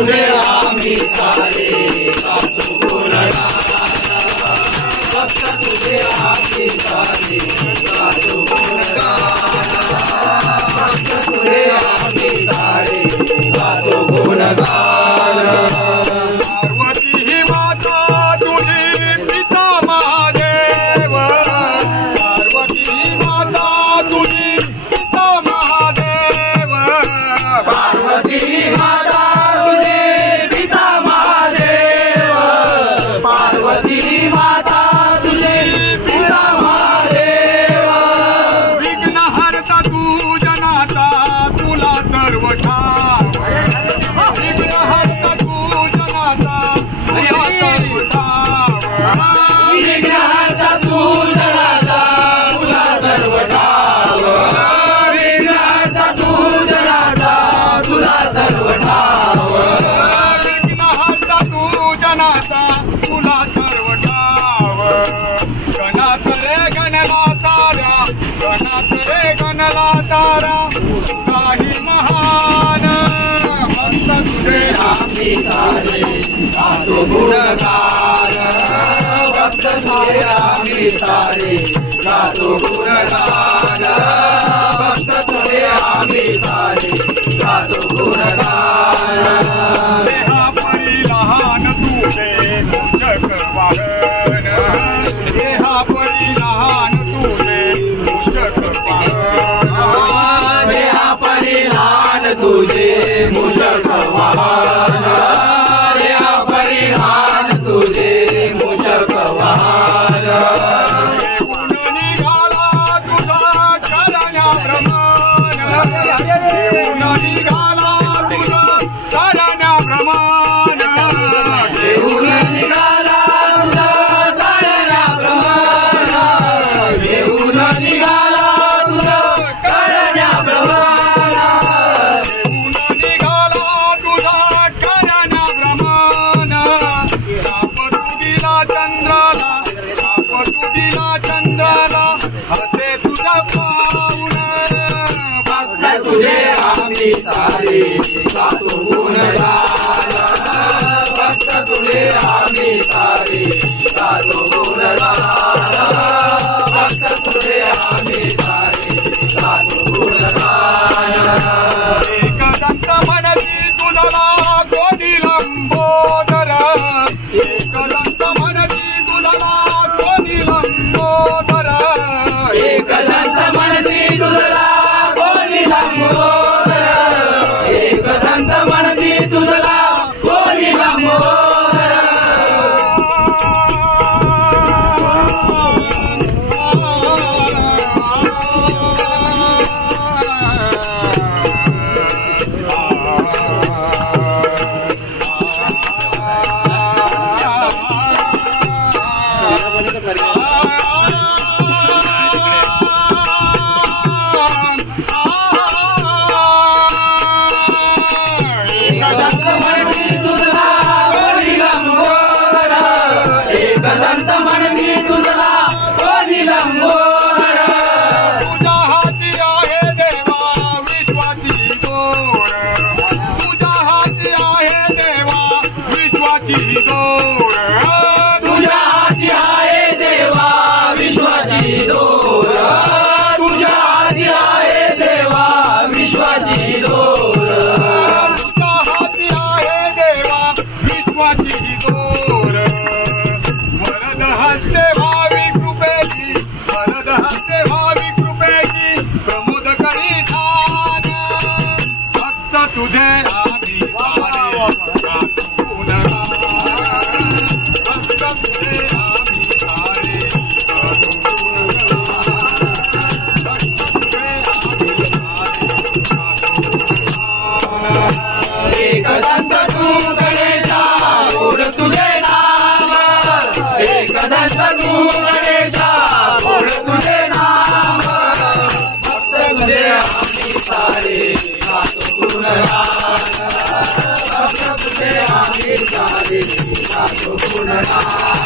तुझे आम्ही सारे गातो गुणगान, फक्त तुझे आम्ही सारे गातो गुणगान, फक्त तुझे आम्ही सारे गातो गुणगान। पार्वती ही माता तुझी पिता महादेव, पार्वती ही माता तुझी पिता महादेव, पार्वती माता तुझे पिता महादेव, पार्वती माता तुझे पिता महादेव। विघ्नहर्ता तू जनाचा तुला सर्व ठाव, विघ्नहर्ता तू जनाचा तुला सर्व ठाव, विघ्नहर्ता तू जनाचा तुला सर्व ठाव, विघ्नहर्ता तू जनाचा तुला सर्व ठाव, विघ्नहर्ता तू जनाचा तुला सर्व ठाव। गणात रे गणला तारा, गणात रे गणला तारा, काही महान भक्त तुझे आम्ही सारे गातो गुणगान, फक्त तुझे आम्ही सारे गातो गुणगान, फक्त तुझे आम्ही सारे गातो गुणगान। देहा परी लहान तुझे मूषक वाहन, देहा परी लहान तुझे मूषक वाहन, देहा परिधान तुझे मूषक वाहन, देहा परिधान तुझे मूषक वाहन। घेऊन निघाला तुझा करण्याप्रमाण, घेऊन निघाला तुझा करण्याप्रमाण, घेऊन निघाला तुझा करण्याप्रमाण, घेऊन निघाला तुझा करण्याप्रमाण, घेऊन निघाला तुझा करण्याप्रमाण। शाप तू दिला चंद्राला, शाप तू दिला चंद्राला, हसे तुझा पाऊण, फक्त तुझे आम्ही सारे गातो गुणगान, फक्त तुझे आम्ही सारे गातो गुणगान, फक्त तुझे आम्ही सारे गातो गुणगान। एकदंत म्हणती तुझला कोणी लंबोदर, एकदंत म्हणती तुझला कोणी लंबोदर, एकदंत म्हणती तुझला कोणी लंबोदर, एकदंत म्हणती तुझला कोणी लंबोदर। एकदंत म्हणती तुझला कोणी लंबोदर, एकदंत म्हणती तुझला कोणी लंबोदर। तुझ्या हाती आहे देवा विश्वाची दोर, तुझ्या हाती आहे देवा विश्वाची दोर, तुझ्या हाती आहे देवा विश्वाची दोर, तुझ्या हाती आहे देवा विश्वाची दोर, तुझ्या हाती आहे देवा विश्वाची दोर। वरद हस्ते भावी कृपेची, वरद हस्ते भावी कृपेची, प्रमोद करी ध्यान, फक्त तुझे आम्ही सारे गातो गुणगान, फक्त तुझे आम्ही सारे गातो गुणगान, फक्त तुझे आम्ही सारे गातो गुणगान। एकदंत तू गणेशा ओढ तुझे नाम, एकदंत तू गणेशा ओढ तुझे नाम, फक्त तुझे आम्ही सारे गातो गुणगान, फक्त तुझे आम्ही सारे गातो गुणगान।